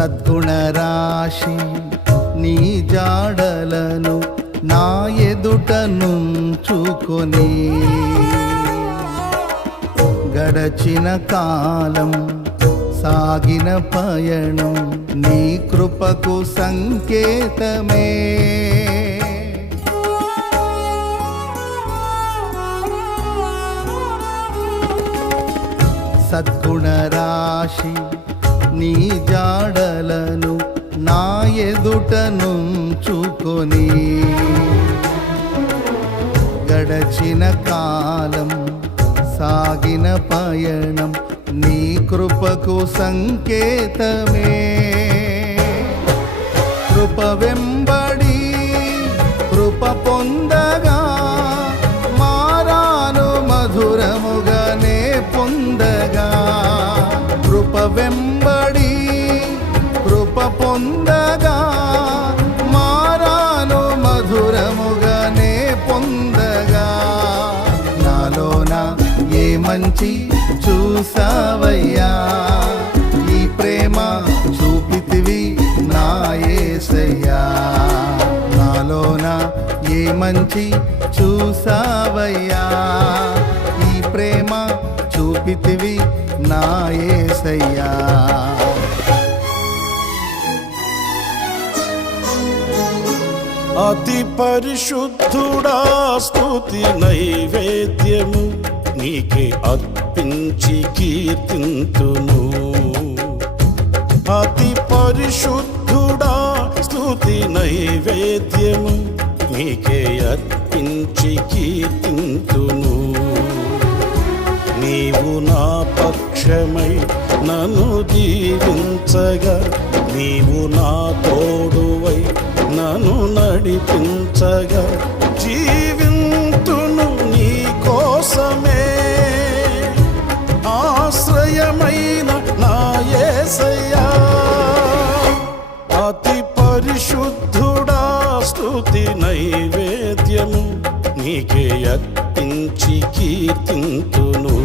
సద్గుణరాశి నీ జాడలను నా ఎదుట నుంచుకొని గడచిన కాలం సాగిన పయనం నీ కృపకు సంకేతమే. సద్గుణరాశి నీ జాడలను నా ఎదుట నుంచుకొని గడచిన కాలం సాగిన పయనం నీ కృపకు సంకేతమే. కృప వెంబడి కృప పొందగా మారాను మధురముగానే పొందగా. కృప వెంబడి కృప పొందగా మారాను మధురముగానే పొందగా. నాలోన ఏ మంచి చూసావయ్యా, ఈ ప్రేమ చూపితివి నా యేసయ్యా. నాలోన ఏ మంచి చూసావయ్యా, ఈ ప్రేమ చూపితివి నా యేసయ్యా. అతి పరిశుద్ధుడా స్తుతి నైవేద్యము నీకే అర్పించి కీర్తింతును. అతి పరిశుద్ధుడా స్తుతి నైవేద్యము నీకే అర్పించి కీర్తింతును. నీవు నా పక్షమై నన్ను దీవించగా, నీవు నా తోడువై నన్ను నడిపించగా, జీవింతును నీ కోసమే. ఆశ్రయమైన నా యేసయ్యా, అతి పరిశుద్ధుడా స్తుతి నైవేద్యము నీకే అర్పించి కీర్తింతును.